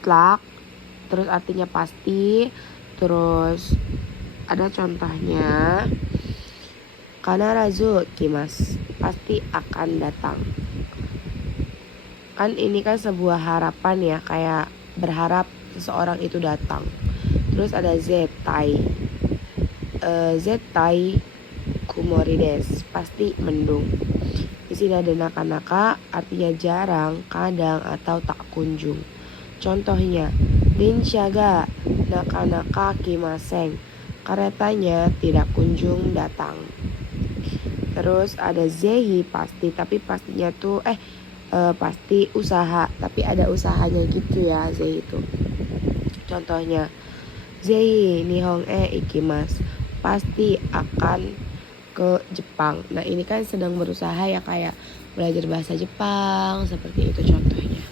mutlak, terus artinya pasti, terus ada contohnya. Kanarazu kimas, pasti akan datang. Kan ini kan sebuah harapan ya, kayak berharap seseorang itu datang. Terus ada zettai. Zettai kumori desu, pasti mendung. Di sini ada naka-naka, artinya jarang, kadang, atau tak kunjung. Contohnya, densha ga naka-naka kimasen, keretanya tidak kunjung datang. Terus ada zehi, pasti, tapi pastinya tuh pasti usaha, tapi ada usahanya gitu ya zehi itu. Contohnya, zehi nihon ikimasu, pasti akan ke Jepang. Nah ini kan sedang berusaha ya, kayak belajar bahasa Jepang, seperti itu contohnya.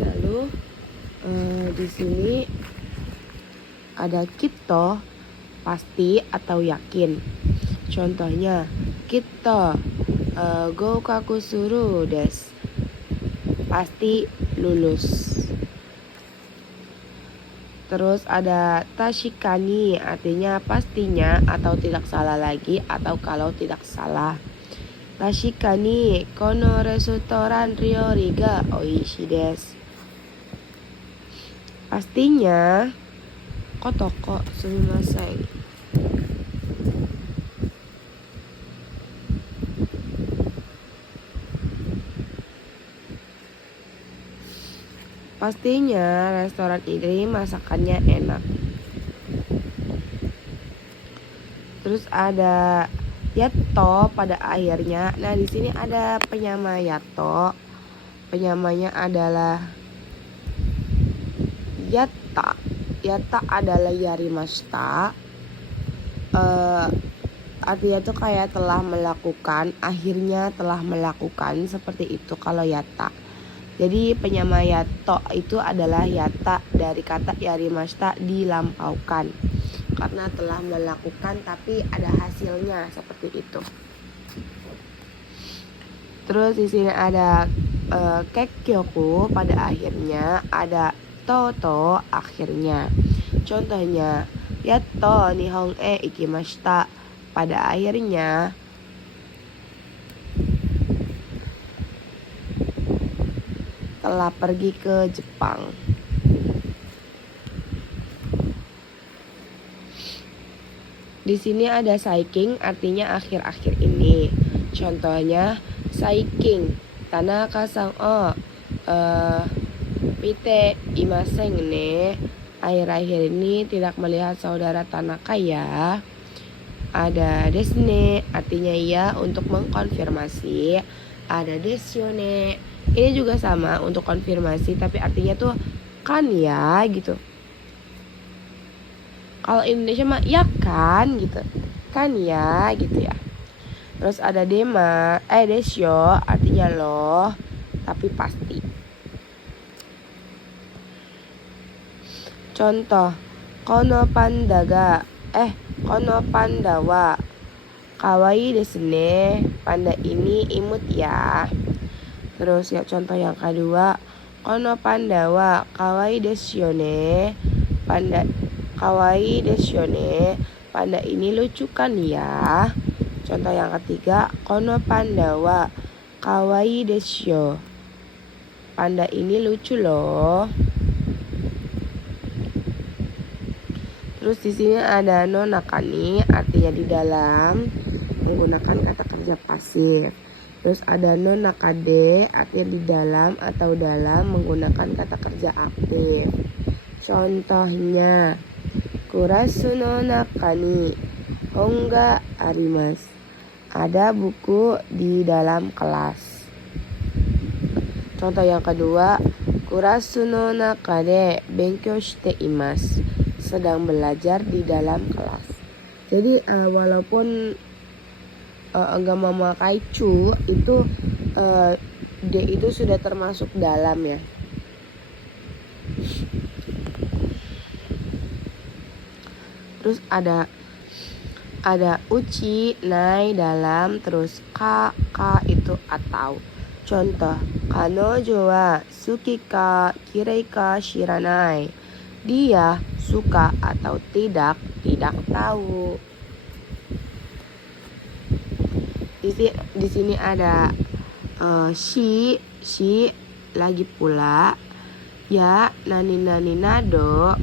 Lalu di sini ada kito, pasti atau yakin. Contohnya, kito goukaku suru desu, pasti lulus. Terus ada tashikani, artinya pastinya atau tidak salah lagi, atau kalau tidak salah. Tashikani kono restoran ryori ga oishii desu, pastinya kotoko sumimasen. Pastinya restoran ini masakannya enak. Terus ada yato pada akhirnya. Nah di sini ada penyama yato. Penyamanya adalah yatta. Yatta adalah yarimashita. Artinya tuh kayak telah melakukan, akhirnya telah melakukan, seperti itu kalau yatta. Jadi penyama yato itu adalah yatta dari kata yarimashita, dilampaukan, karena telah melakukan tapi ada hasilnya, seperti itu. Terus di sini ada kekkyoku, pada akhirnya, ada toto, akhirnya. Contohnya, yato nihon ikimashita, pada akhirnya telah pergi ke Jepang. Di sini ada saiking, artinya akhir-akhir ini. Contohnya, saiking Tanaka-san o mite imasen ne, akhir-akhir ini tidak melihat saudara Tanaka ya. Ada desne, artinya iya untuk mengkonfirmasi. Ada desyone, ini juga sama untuk konfirmasi, tapi artinya tuh kan ya gitu. Kalau Indonesia mah ya kan gitu, kan ya gitu ya. Terus ada desyo, artinya loh, tapi pasti. Contoh, kono panda wa kawaii desu ne, panda ini imut ya. Terus ya contoh yang kedua, kono panda wa kawaii desu ne, panda kawaii desu ne, panda ini lucu kan ya. Contoh yang ketiga, kono panda wa kawaii desu, panda ini lucu loh. Terus di sini ada no nakani, artinya di dalam, menggunakan kata kerja pasif. Terus ada no nakade, artinya di dalam atau dalam, menggunakan kata kerja aktif. Contohnya, kurasu no nakani hon ga arimasu, ada buku di dalam kelas. Contoh yang kedua, kurasu no nakade benkyou shite imasu, sedang belajar di dalam kelas. Jadi walaupun enggak memakai cu, itu D itu sudah termasuk dalam ya. Terus ada uci, nai, dalam, terus ka itu atau. Contoh, kanojo wa suki ka kirei ka shiranai. Dia suka atau tidak tahu. Di sini ada shi lagi pula, ya nani nado,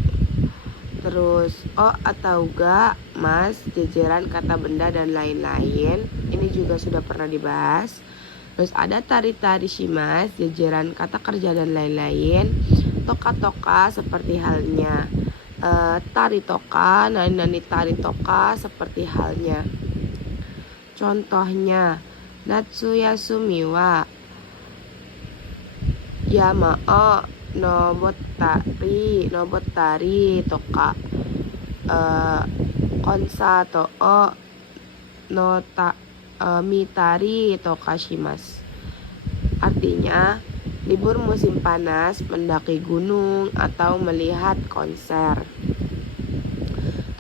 terus o atau ga, mas, jajaran kata benda dan lain-lain. Ini juga sudah pernah dibahas. Terus ada tari shimas, jajaran kata kerja dan lain-lain. Toka seperti halnya. Tari toka, nani tari toka seperti halnya. Contohnya, natsu yasumi wa yamao nobotari toka konsa to o mitari toka shimasu. Artinya, libur musim panas, mendaki gunung atau melihat konser.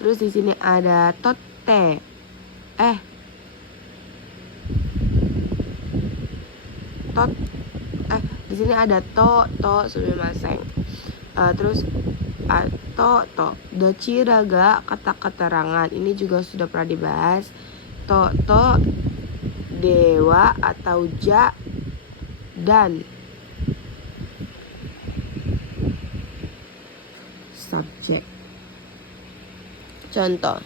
Terus di sini ada totte. Di sini ada to sumimasen. Terus to dochira ga kata keterangan. Ini juga sudah pernah dibahas. To dewa atau ja dan subjek. Contoh,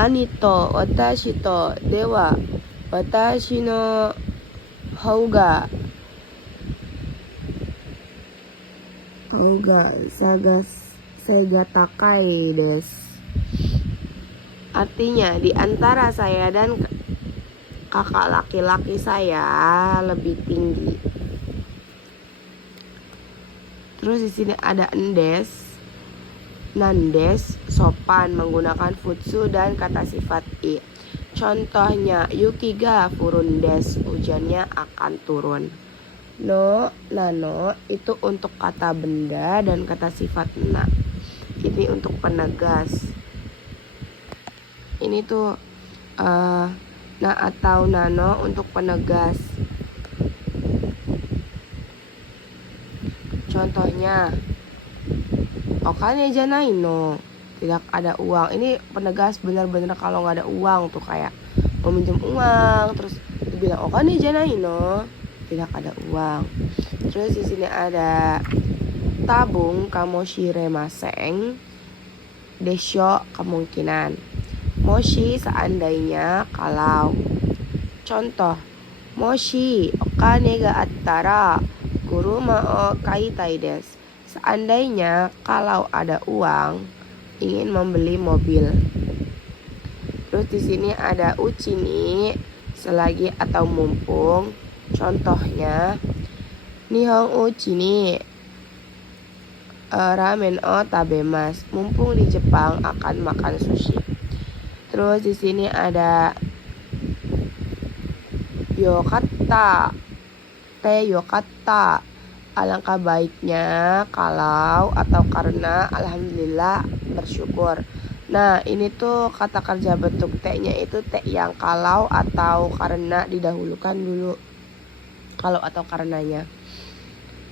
ani to watashi to dewa watashi no hou ga sega takai desu. Artinya, di antara saya dan kakak laki-laki saya lebih tinggi. Terus di sini ada endes, nandes, sopan menggunakan futsu dan kata sifat i. Contohnya, yuki ga furun desu, hujannya akan turun. No, nano itu untuk kata benda dan kata sifat na. Ini untuk penegas. Ini tuh na atau nano untuk penegas. Contohnya, okane janai no, tidak ada uang. Ini penegas benar-benar kalau nggak ada uang tuh, kayak meminjam uang terus dibilang okane janai no, tidak ada uang. Terus di sini ada tabung kamoshiremasen, desho kemungkinan, moshi seandainya, kalau. Contoh, moshi okane ga attara kuruma o kaitai desu. Seandainya kalau ada uang, ingin membeli mobil. Terus di sini ada uchi ni, selagi atau mumpung. Contohnya, nihon uchi ni ramen o tabemasu. Mumpung di Jepang akan makan sushi. Terus di sini ada yokatta, yokatta, alangkah baiknya, kalau atau karena, alhamdulillah, bersyukur. Nah, ini tuh kata kerja bentuk te-nya itu te yang kalau atau karena didahulukan dulu, kalau atau karenanya.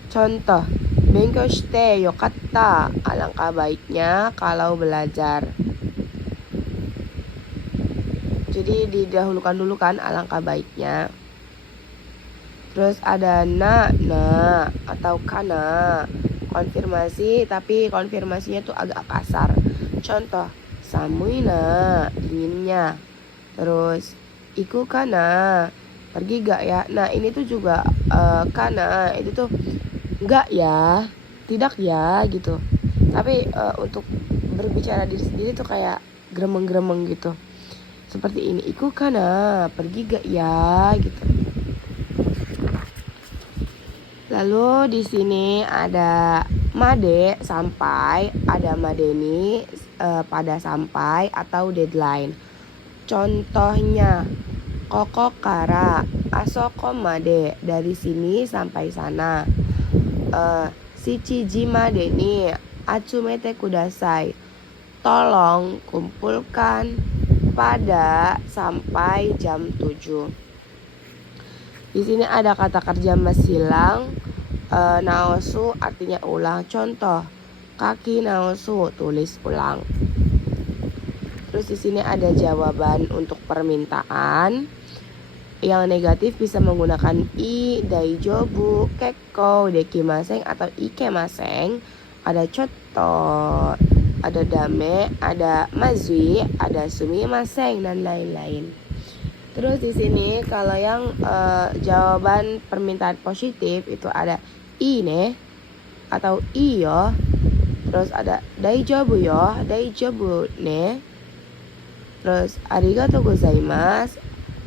Contoh, benkyou shite yokatta, alangkah baiknya kalau belajar. Jadi didahulukan dulu kan, alangkah baiknya. Terus ada na atau kana, konfirmasi tapi konfirmasinya tuh agak kasar. Contoh, samui na, dinginnya. Terus iku kana, pergi gak ya. Nah, ini tuh juga kana itu tuh enggak ya, tidak ya gitu. Tapi untuk berbicara diri sendiri tuh kayak gremeng-gremeng gitu. Seperti ini, iku kana, pergi gak ya gitu. Lalu di sini ada made, sampai, ada madeni, pada sampai atau deadline. Contohnya, koko kara asoko made, dari sini sampai sana. Shichiji made ni atsumete kudasai, tolong kumpulkan pada sampai jam 7. Di sini ada kata kerja masilang, naosu artinya ulang. Contoh, kaki naosu, tulis ulang. Terus di sini ada jawaban untuk permintaan. Yang negatif bisa menggunakan i, daijobu, kekko, dekimaseng atau ikemaseng. Ada choto, ada dame, ada mazui, ada sumimaseng dan lain-lain. Terus di sini kalau yang jawaban permintaan positif itu ada ine atau iyo. Terus ada daijobu yo, daijobu ne. Terus arigatou gozaimasu,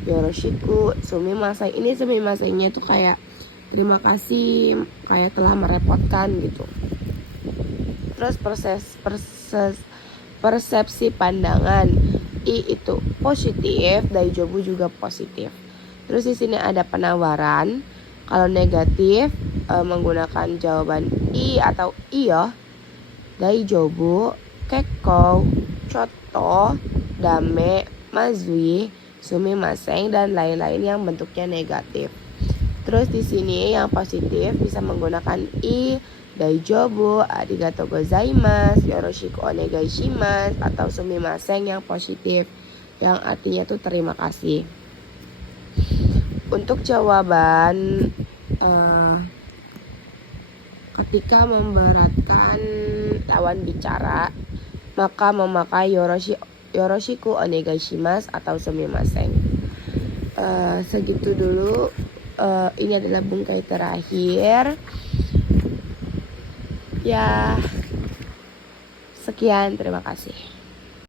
yoroshiku, sumimasen. Ini sumimasennya itu kayak terima kasih, kayak telah merepotkan gitu. Terus persepsi pandangan. I itu positif, daijobu juga positif. Terus di sini ada penawaran. Kalau negatif menggunakan jawaban i atau iyo, daijobu, kekko, choto, dame, mazui, sumimasen dan lain-lain yang bentuknya negatif. Terus di sini yang positif bisa menggunakan i, daijobu, arigatou gozaimasu, yoroshiku onegai shimasu atau sumimasen yang positif yang artinya tuh terima kasih. Untuk jawaban ketika memberatkan lawan bicara, maka memakai yoroshiku onegai shimasu atau sumimasen. Segitu dulu. Ini adalah bungkai terakhir. Ya, sekian, terima kasih.